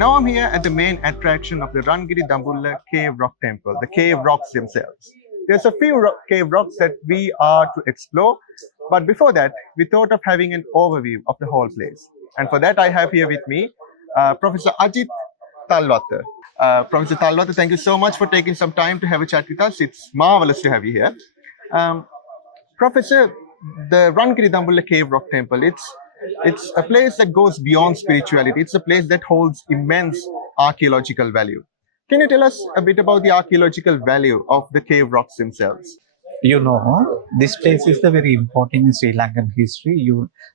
Now I'm here at the main attraction of the Rangiri Dambulla Cave Rock Temple, the cave rocks themselves. There's a few cave rocks that we are to explore, but before that, we thought of having an overview of the whole place. And for that, I have here with me Professor Ajit Talwathe. Professor Talwathe, thank you so much for taking some time to have a chat with us. It's marvelous to have you here. Professor, the Rangiri Dambulla Cave Rock Temple, it's a place that goes beyond spirituality. It's a place that holds immense archaeological value. Can you tell us a bit about the archaeological value of the cave rocks themselves? This place is very important in Sri Lankan history.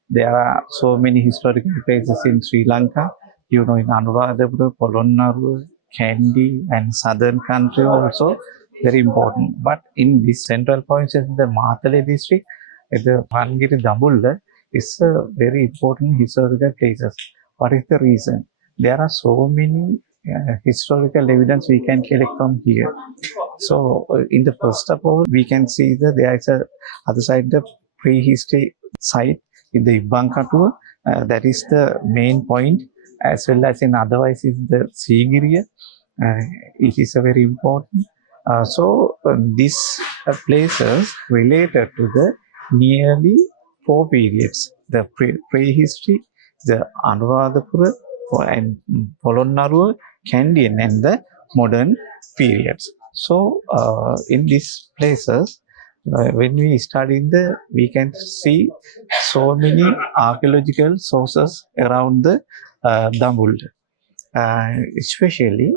There are so many historical places in Sri Lanka. In Anuradhapura, Polonnaruwa, Kandy, and southern country also very important. But in this central point, the Matale district, the Rangiri Dambulla is a very important historical places. What is the reason? There are so many historical evidence we can collect from here. So in the first of all, we can see that there is a other side the prehistory site in the Ibankatuwa. That is the main point, as well as in otherwise is the Sigiriya. It is a very important. These places related to the nearly 4 periods: the prehistory, the Anuradhapura, and Polonnaruwa, Kandyan, and the modern periods. So in these places, when we study we can see so many archaeological sources around the Dambulla. Especially,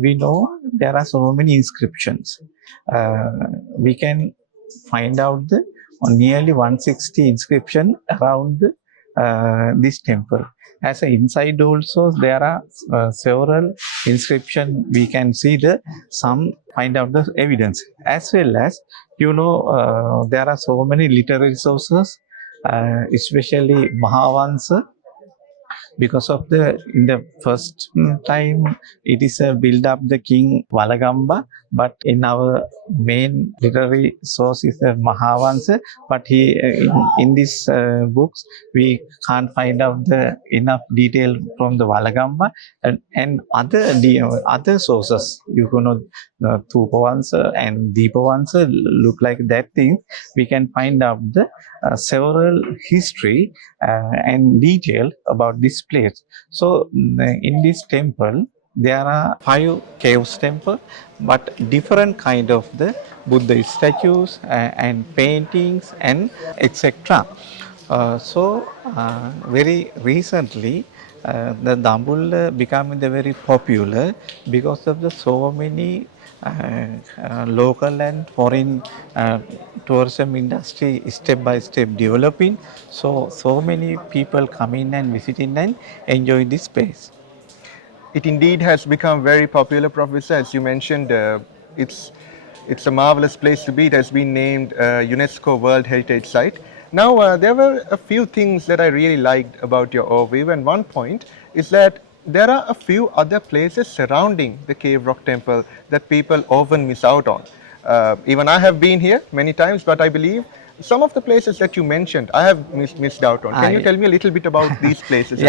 we know there are so many inscriptions. We can find out nearly 160 inscription around this temple. As an inside also, there are several inscription. We can see some find out the evidence, as well as there are so many literary sources, especially Mahavansa. Because of in the first time, it is a build up the king Walagamba, but in our main literary source is the Mahavansa. But in these books, we can't find out enough detail from the Walagamba and other sources. Thupavansa and Deepavansa look like that thing. We can find out the several history and detail about this place. So in this temple, there are 5 caves temple, but different kind of the Buddha statues and paintings and etc. Very recently, the Dambulla becoming very popular because of the so many local and foreign tourism industry step by step developing. So many people come in and visiting and enjoy this place. It indeed has become very popular, Professor. As you mentioned, it's a marvelous place to be. It has been named UNESCO World Heritage Site. Now, there were a few things that I really liked about your overview, and one point is that there are a few other places surrounding the Cave Rock Temple that people often miss out on. Even I have been here many times, but I believe some of the places that you mentioned, I have missed out on. Can you tell me a little bit about these places?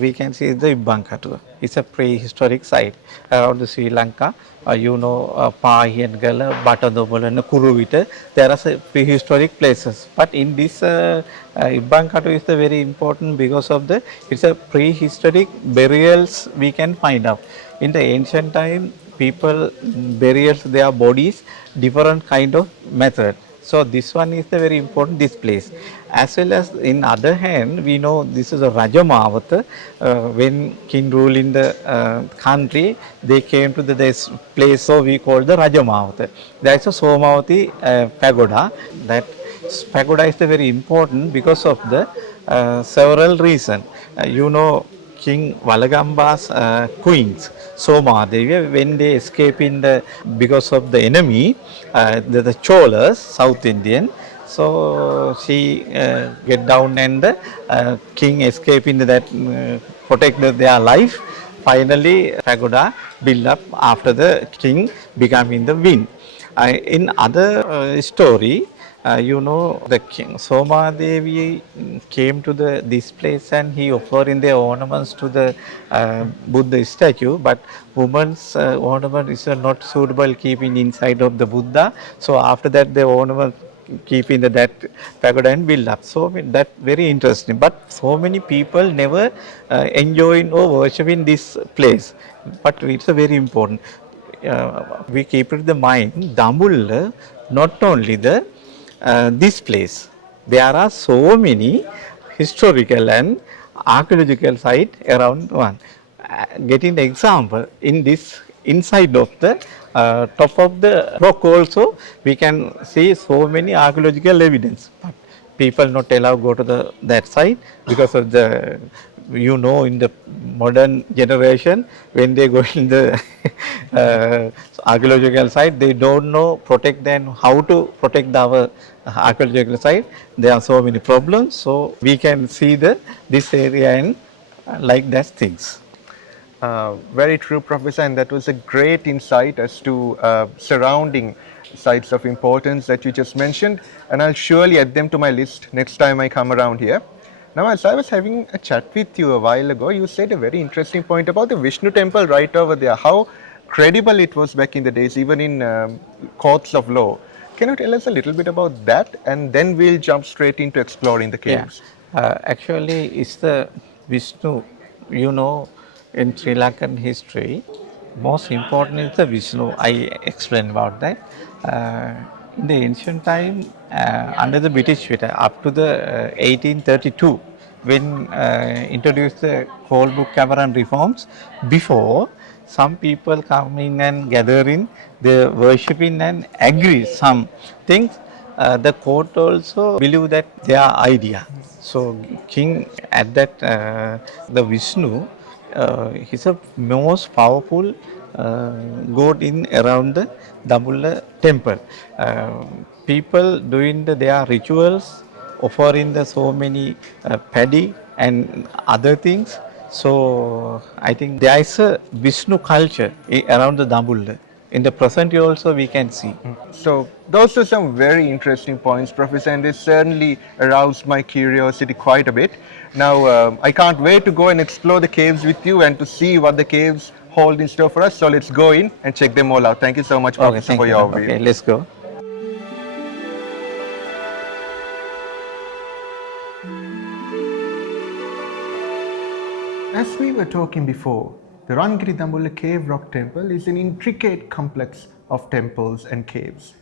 We can see the Ibankatuwa. It's a prehistoric site around the Sri Lanka. Pahi and Gala, Batadobol and Kuruvita, there are prehistoric places. But in this Ibankatuwa is very important because of it's a prehistoric burials we can find out. In the ancient time, people burials their bodies different kind of method. So this one is very important, this place. As well as in other hand, we know this is a Rajamawatha. When king ruled in the country, they came to this place, so we call the Rajamawatha. There is a Somavati pagoda. That pagoda is very important because of the several reasons. King Walagamba's queens, Soma Devi, when they escape because of the enemy, the Cholas, South Indian. So she get down and the king escape into that, protect their life. Finally, pagoda built up after the king becoming the wind. In other story, The king Soma Devi came to this place and he offering their ornaments to the Buddha statue, but woman's ornament is not suitable keeping inside of the Buddha. So after that, the ornament keep in that pagoda and build up. So that very interesting. But so many people never enjoying or worshiping this place. But it's a very important. We keep it in the mind. Dambulla, not only this place. There are so many historical and archaeological sites around one. Getting the example in this inside of the top of the rock also we can see so many archaeological evidence, but people not allowed go to that side because of the in the modern generation when they go in the archaeological site they don't know protect them how to protect our archaeological site. There are so many problems, so we can see this area and like that things. Very true, Professor, and that was a great insight as to surrounding sites of importance that you just mentioned, and I'll surely add them to my list next time I come around here. Now, as I was having a chat with you a while ago, you said a very interesting point about the Vishnu temple right over there, how credible it was back in the days, even in courts of law. Can you tell us a little bit about that, and then we'll jump straight into exploring the Yeah, caves? actually, it's the Vishnu. In Sri Lankan history, most important is the Vishnu. I explained about that. In the ancient time, under the British up to the 1832, when introduced the coal book Cameron reforms, before some people come in and gather in, they worshipping and agree some things. The court also believe that their idea. So king at that the Vishnu, he's a most powerful god in around the Dambulla temple. People doing their rituals, offering so many paddy and other things. So I think there is a Vishnu culture around the Dambulla. In the present year also we can see. So those are some very interesting points, Professor, and they certainly aroused my curiosity quite a bit. Now, I can't wait to go and explore the caves with you and to see what the caves hold in store for us. So let's go in and check them all out. Thank you so much, Okay, Professor, thank for you. your Okay, overview. let's go. As we were talking before, the Rangiri Dambulla Cave Rock Temple is an intricate complex of temples and caves.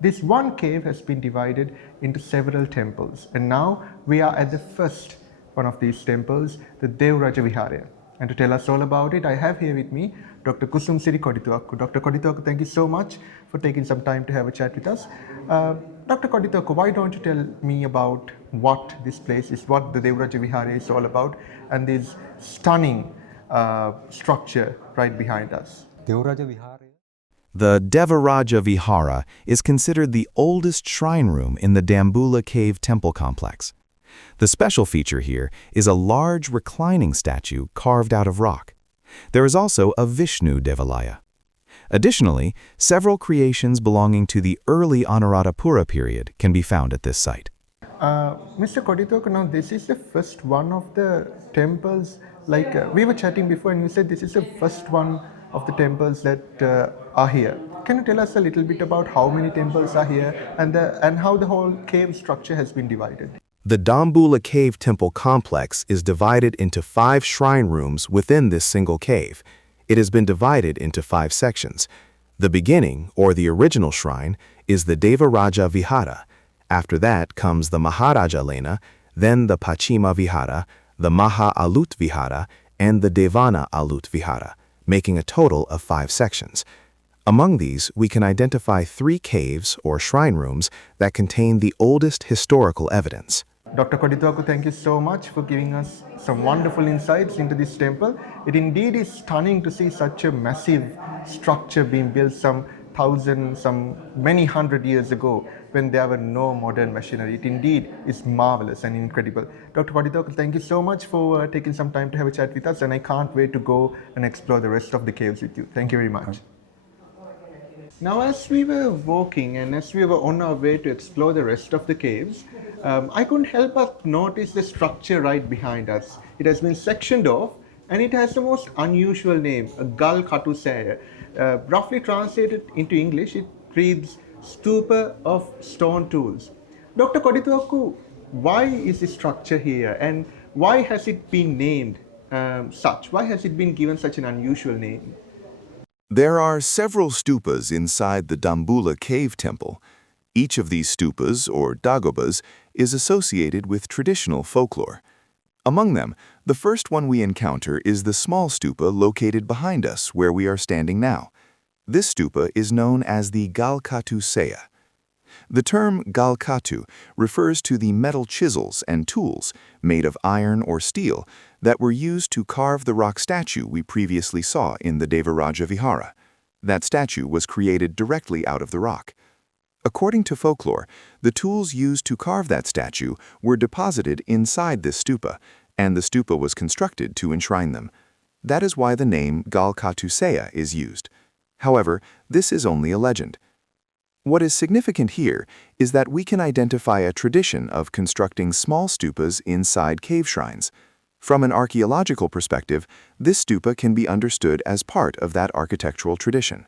This one cave has been divided into several temples, and now we are at the first one of these temples, the Devaraja Vihara. And to tell us all about it, I have here with me Dr. Kusum Siri Kodituakku. Dr. Kodituakku, thank you so much for taking some time to have a chat with us. Dr. Kodituakku, why don't you tell me about what this place is, what the Devaraja Vihara is all about, and this stunning structure right behind us. The Devaraja Vihara is considered the oldest shrine room in the Dambulla Cave Temple complex. The special feature here is a large reclining statue carved out of rock. There is also a Vishnu Devalaya. Additionally, several creations belonging to the early Anuradhapura period can be found at this site. Mr. Kodituakku, now this is the first one of the temples, we were chatting before and you said this is the first one of the temples that are here. Can you tell us a little bit about how many temples are here and how the whole cave structure has been divided? The Dambulla Cave Temple complex is divided into 5 shrine rooms within this single cave. It has been divided into 5 sections. The beginning, or the original shrine, is the Devaraja Vihara. After that comes the Maharaja Lena, then the Pachima Vihara, the Maha Alut Vihara, and the Devana Alut Vihara, making a total of 5 sections. Among these, we can identify 3 caves or shrine rooms that contain the oldest historical evidence. Dr. Kodituakku, thank you so much for giving us some wonderful insights into this temple. It indeed is stunning to see such a massive structure being built some many hundred years ago when there were no modern machinery. It indeed is marvelous and incredible. Dr. Kodituakku, thank you so much for taking some time to have a chat with us, and I can't wait to go and explore the rest of the caves with you. Thank you very much. Now, as we were walking and as we were on our way to explore the rest of the caves, I couldn't help but notice the structure right behind us. It has been sectioned off and it has the most unusual name, a Gull Katusaya. Roughly translated into English, it reads Stupa of Stone Tools. Dr. Koditoku, why is this structure here and why has it been named such? Why has it been given such an unusual name? There are several stupas inside the Dambulla cave temple. Each of these stupas, or dagobas, is associated with traditional folklore. Among them, the first one we encounter is the small stupa located behind us where we are standing now. This stupa is known as the Galkatu Seya. The term Galkatu refers to the metal chisels and tools made of iron or steel that were used to carve the rock statue we previously saw in the Devaraja Vihara. That statue was created directly out of the rock. According to folklore, the tools used to carve that statue were deposited inside this stupa, and the stupa was constructed to enshrine them. That is why the name Galkatu Seya is used. However, this is only a legend. What is significant here is that we can identify a tradition of constructing small stupas inside cave shrines. From an archaeological perspective, this stupa can be understood as part of that architectural tradition.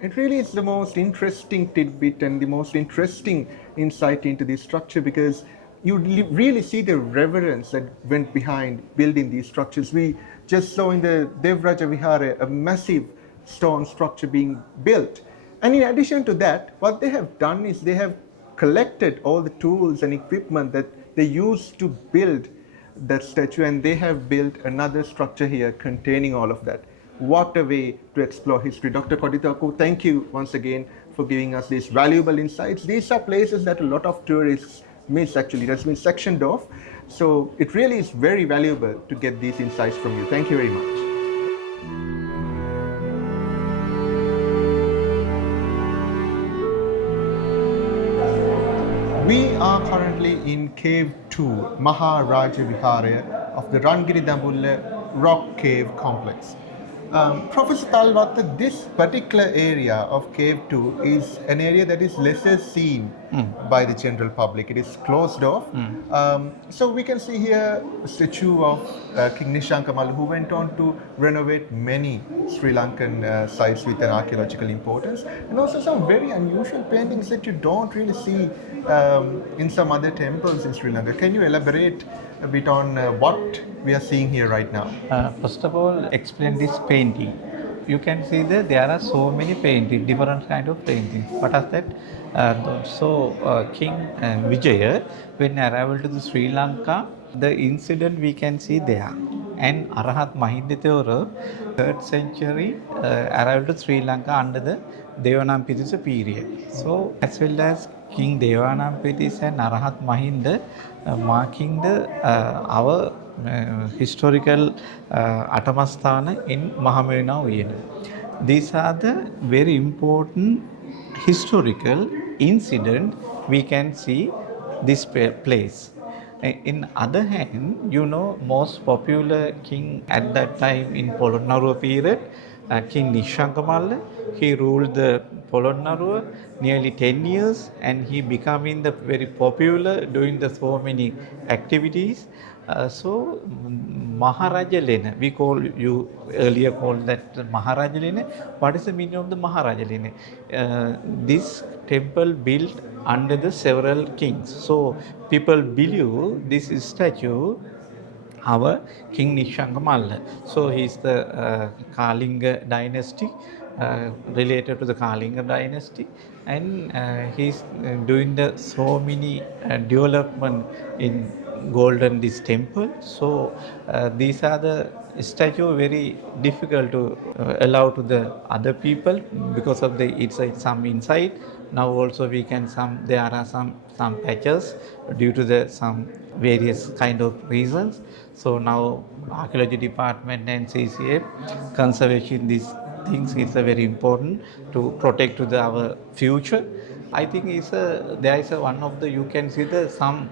It really is the most interesting tidbit and the most interesting insight into this structure because you really see the reverence that went behind building these structures. We just saw in the Devaraja Vihara a massive stone structure being built. And in addition to that, what they have done is they have collected all the tools and equipment that they used to build that statue, and they have built another structure here containing all of that. What a way to explore history. Dr. Koditoku, thank you once again for giving us these valuable insights. These are places that a lot of tourists miss actually. It has been sectioned off. So it really is very valuable to get these insights from you. Thank you very much. We are currently in Cave 2, Maharaja Vihara of the Rangiri Dambulla Rock Cave Complex. Professor Palawaththe, this particular area of Cave 2 is an area that is lesser seen by the general public. It is closed off. So we can see here a statue of King Nishankamal, who went on to renovate many Sri Lankan sites with an archaeological importance, and also some very unusual paintings that you don't really see in some other temples in Sri Lanka. Can you elaborate a bit on what we are seeing here right now? First of all, explain this painting. You can see that there are so many paintings, different kind of paintings. What is that? King Vijaya, when arrived to the Sri Lanka, the incident we can see there. And Arahat Mahindithora, 3rd century, arrived to Sri Lanka under the Devanampitis period. So, as well as King Devanampitis and Arahat Mahinda marking the our historical Atamasthana in Mahamena Uyana. These are the very important historical incident we can see this place. In other hand, most popular king at that time in Polonnaruwa period, King Nishankamalla, he ruled the Polonnaruwa nearly 10 years and he becoming the very popular doing the so many activities. Maharaja Lena, we call you earlier called that Maharaja Lena. What is the meaning of the Maharaja Lena? This temple built under the several kings. So people believe this statue our King Nishankamalla. So he is the Kalinga dynasty, related to the Kalinga dynasty, and he is doing the so many development in golden this temple. So these are the statue very difficult to allow to the other people because of the it's some inside. Now also we can there are some patches due to the some various kind of reasons. So now archaeology department and CCA conservation these things is very important to protect to our future. I think there is one of the you can see the some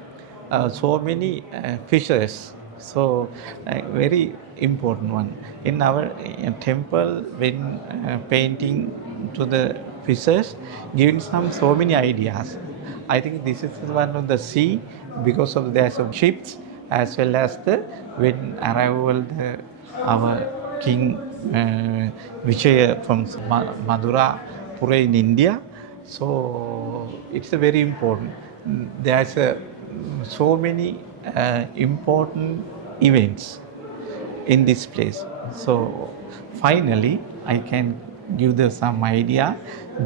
so many fishes. So very important one in our temple when painting to the research, giving so many ideas. I think this is one of the sea because of there's some ships as well as the when arrival our king Vijaya from Madura Pura in India. So it's a very important. There's so many important events in this place. So finally, I can give them some idea.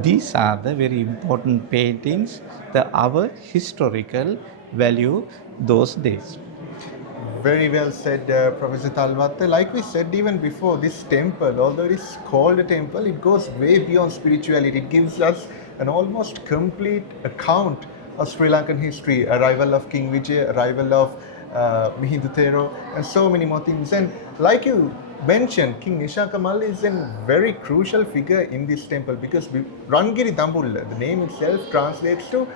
These are the very important paintings, our historical value those days. Very well said, Professor Talwaththe. Like we said even before, this temple, although it is called a temple, it goes way beyond spirituality. It gives us an almost complete account of Sri Lankan history, arrival of King Vijay, arrival of Mihindu Thero, and so many more things. And like you mentioned, King Nishankamalla is a very crucial figure in this temple because Rangiri Dambulla, the name itself translates to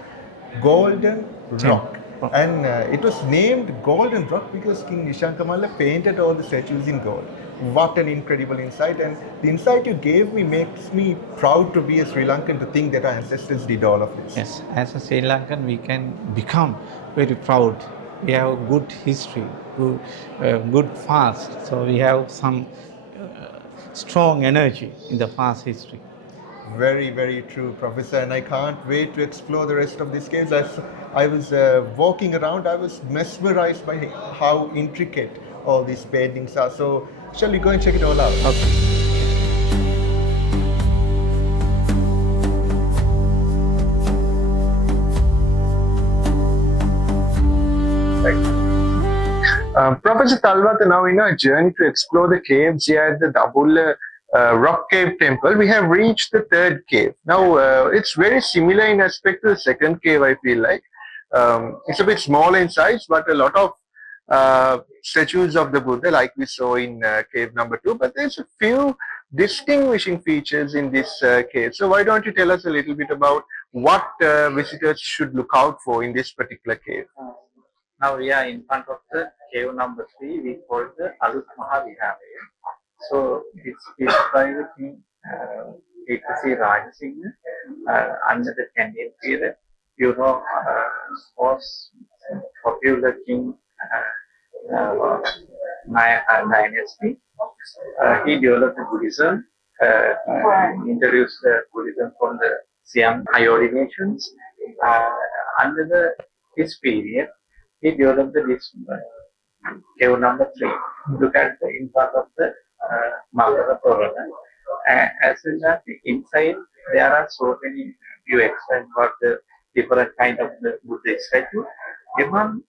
golden rock. And it was named Golden Rock because King Nishankamalla painted all the statues in gold. What an incredible insight. And the insight you gave me makes me proud to be a Sri Lankan to think that our ancestors did all of this. Yes, as a Sri Lankan, we can become very proud. We have good history, good past. So we have some strong energy in the past history. Very, very true, Professor. And I can't wait to explore the rest of these caves. As I was walking around, I was mesmerized by how intricate all these paintings are. So, shall we go and check it all out? Okay. Professor Talwaththe, now in our journey to explore the caves here at the Dabulla Rock Cave Temple, we have reached the third cave. Now, it's very similar in aspect to the second cave, I feel like. It's a bit smaller in size, but a lot of statues of the Buddha, like we saw in cave number 2. But there's a few distinguishing features in this cave. So why don't you tell us a little bit about what visitors should look out for in this particular cave? Now we are in front of the cave number 3, we call the Alut Mahavihara. So it's by the king K.T.C. Rajasinghe under the Candian period. You know, was popular king dynasty. He developed Buddhism, introduced Buddhism from the Siam high ordinations. Under his period, he developed this cave number 3. Look at the in front of the Mangala Torana. As well as inside, there are so many, you explain about the different kind of the Buddhist statue. Among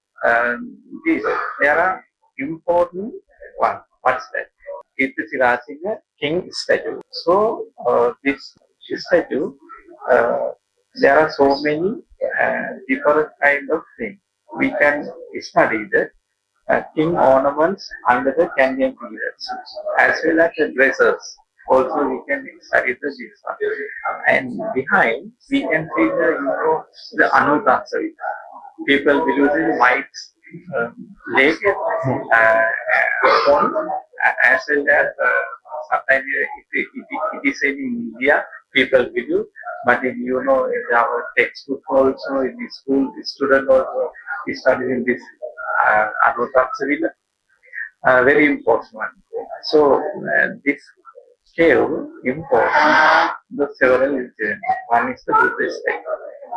these, there are important one. What's that? It is Sirasinghe king statue. So this statue, there are so many different kind of things. We can study the king ornaments under the Candian periods, as well as the dresses. Also, we can study the jigsaw. And behind, we can see the Anudaksari. People will use the white lake as well as sometimes it is in India, people will use. But in in our textbook also, in the school, the student also is studying in this Anudaksari. Very important one. So this cave important the several incidents. One is the Buddhist statue.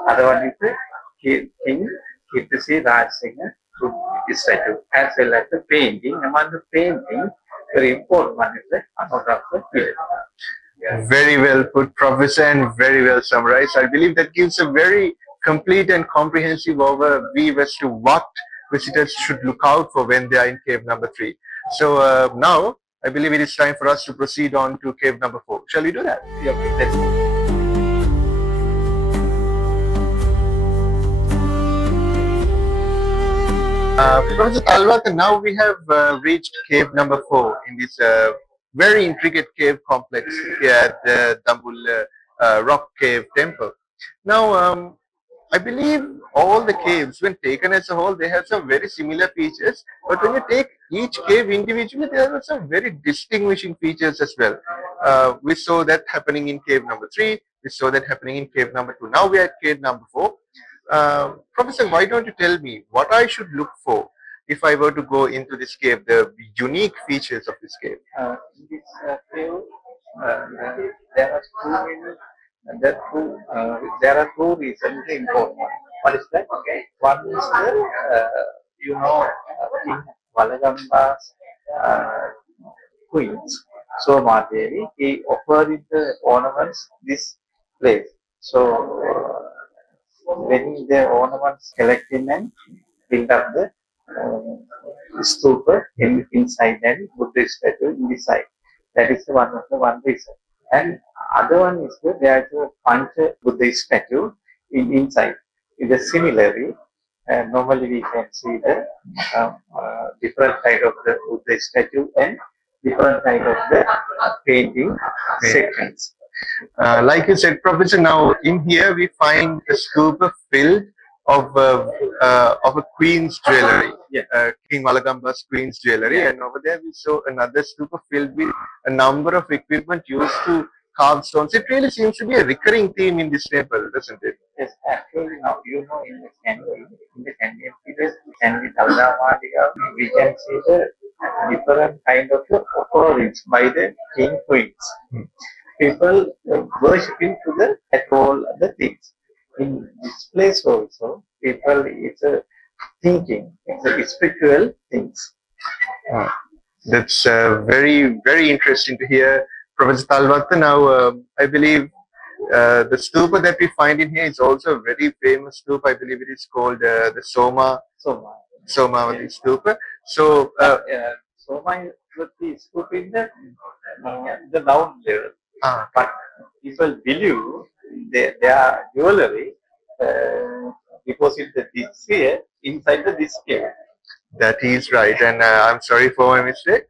Other one is the king K.T.C. Rajasinghe statue, as well as the painting. Among the painting, very important one is the Anudaksari period. Very well put, Professor, and very well summarized. I believe that gives a very complete and comprehensive overview as to what visitors should look out for when they are in cave number 3. So now, I believe it is time for us to proceed on to cave number 4. Shall we do that? Yeah, let's go. Professor Talwaththe, now we have reached cave number 4 in this very intricate cave complex here at the Dabulla Rock Cave Temple. Now, I believe all the caves, when taken as a whole, they have some very similar features. But when you take each cave individually, there are some very distinguishing features as well. We saw that happening in cave number 3. We saw that happening in cave number 2. Now we are at cave number 4. Professor, why don't you tell me what I should look for if I were to go into this cave, the unique features of this cave? In this cave, uh, there are too many. There are two reasons important. What is that? Okay. One is the King Valagamba's queens. So Mahadevi, he offered the ornaments this place. So when the ornaments collected and build up the stupa inside and Buddha statue in the side. That is one reason. And other one is that there is a Pancha Buddha statue inside. It is similarly, normally we can see the different side of the Buddha statue and different side of the painting sections. Like you said, Professor, now in here we find a stupa filled of a queen's jewelry, King Malagamba's queen's jewelry, and over there we saw another stupa filled with a number of equipment used to carve stones. It really seems to be a recurring theme in this temple, doesn't it? Yes, actually, now in the Canadian period, Canadian Talmadiga, we can see the different kind of offerings by the king queens. People worshipping to the at all the things. In this place also, people it's a thinking, it's a spiritual things. That's very, very interesting to hear, Professor Palawaththe. Now, I believe the stupa that we find in here is also a very famous stupa. I believe it is called the Somavati stupa. So, Soma is the stupa in the down level. But people believe their jewelry deposited this here inside this cave. That is right, and I'm sorry for my mistake.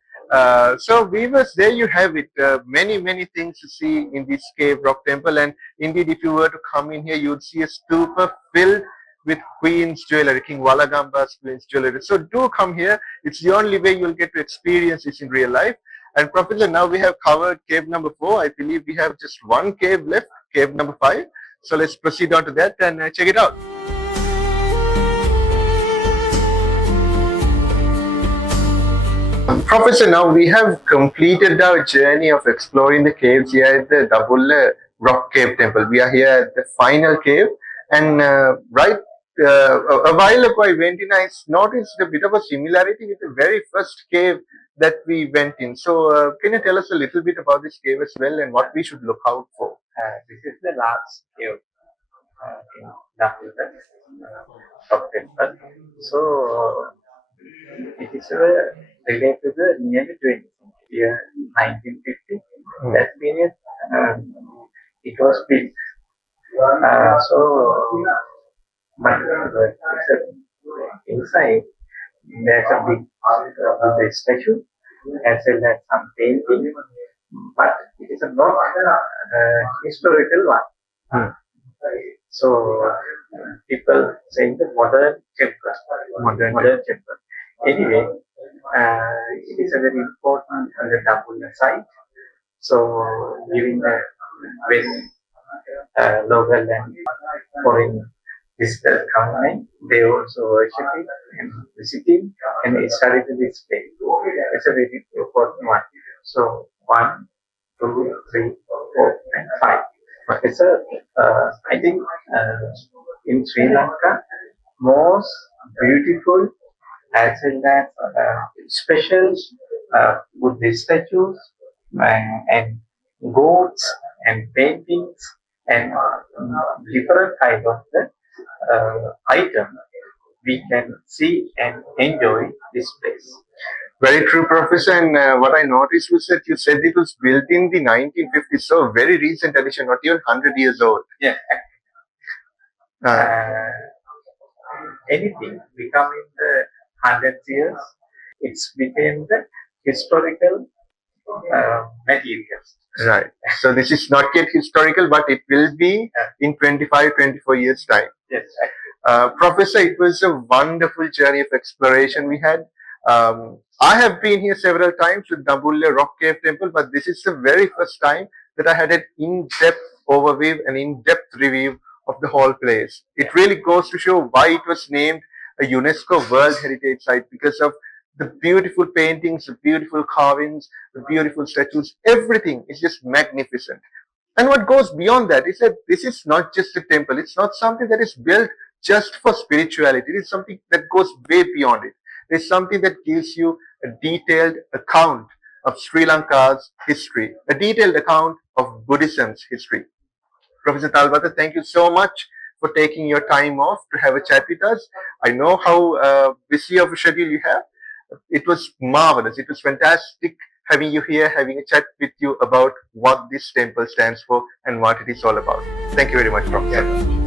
So viewers, there you have it. Many, many things to see in this cave rock temple, and indeed, if you were to come in here, you'd see a stupa filled with Queen's jewelry, King Valagamba's Queen's jewelry. So do come here. It's the only way you'll get to experience this in real life. And Professor, now we have covered cave number 4. I believe we have just one cave left, cave number 5. So let's proceed on to that and check it out. Professor, now we have completed our journey of exploring the caves here at the Dabulla Rock Cave Temple. We are here at the final cave, and a while ago I went in, I noticed a bit of a similarity with the very first cave that we went in. So can you tell us a little bit about this cave as well and what we should look out for? This is the last cave in Dabulla Rock Temple. So it is related to the nearly 20th year, 1950. That period, it was built. But inside there's a big Buddha statue as well as some painting, but it is a not historical one. So people saying the modern temple. Anyway, it is a very important Dabulla site. So during when local and foreign visitors come in, they also worship it and visiting and study this place. It's a very important one. So 1, 2, 3, 4, and 5. It's I think in Sri Lanka, most beautiful as well as special Buddhist statues and goats and paintings and different kind of the item we can see and enjoy this place. Very true, Professor. And what I noticed was that you said it was built in the 1950s, so a very recent addition, not even 100 years old. Yeah. Anything becoming the 100 years, it's became the historical materials. Right. So this is not yet historical, but it will be in 25, 24 years' time. Yes. Professor, it was a wonderful journey of exploration we had. I have been here several times with Dabulla Rock Cave Temple, but this is the very first time that I had an in-depth overview and in-depth review of the whole place. It really goes to show why it was named a UNESCO World Heritage Site, because of the beautiful paintings, the beautiful carvings, the beautiful statues. Everything is just magnificent. And what goes beyond that is that this is not just a temple. It's not something that is built just for spirituality. It is something that goes way beyond it. It's something that gives you a detailed account of Sri Lanka's history, a detailed account of Buddhism's history. Professor Talwaththe, thank you so much for taking your time off to have a chat with us. I know how busy of a schedule you have. It was marvelous. It was fantastic having you here, having a chat with you about what this temple stands for and what it is all about. Thank you very much, Professor.